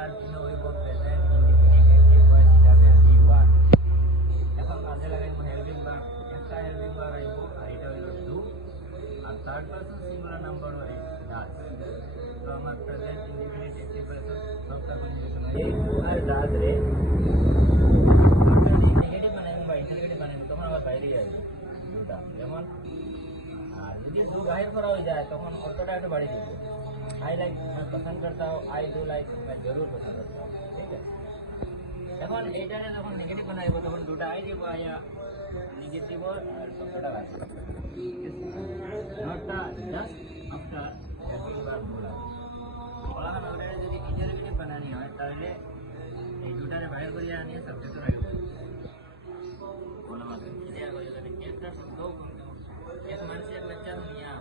verb হইব present indefinite active voice হিসাবে V1 এখন কাজে লাগাইব হেল্পিং ভার্ব একটা হেল্পিং ভার্ব আইব আর এটা হইল ডু আর থার্ড পারসন সিঙ্গুলার নাম্বার হয় ডাজ তো আমার প্রেজেন্ট ইনডিফিনিট অ্যাক্টিভ ভয়েস সবটা কনজুগেশন হয় ডু আর ডাজ রে নেগেটিভ বানাইব বা ইন্টারগেটিভ বানাইব তখন আবার বাইরে আসবে ডুটা যেমন আর যদি ডু বাহির করা হয়ে যায় তখন অর্থটা একটু বাড়িয়ে দিব आई लाइक मैं पसंद करता हूँ आई डू लाइक मैं जरूर पसंद करता हूँ ठीक है এখন এইটারে যখন নেগেটিভ বানাইব তখন দুটা আই দিব আয়া নেগেটিভ আর শব্দটা আসবে নটটা জাস্ট আফটার হেল্পিং ভার্ব বলা বলা হয় ওটারে যদি ইন্টারগেটিভ বানানি হয় তাহলে এই দুটারে বাইরে করিয়া নিয়ে সাবজেক্ট রাখব বলা মানে ক্লিয়ার হয়ে যাবে একটা শব্দ এক মানুষের বাচ্চা নিয়া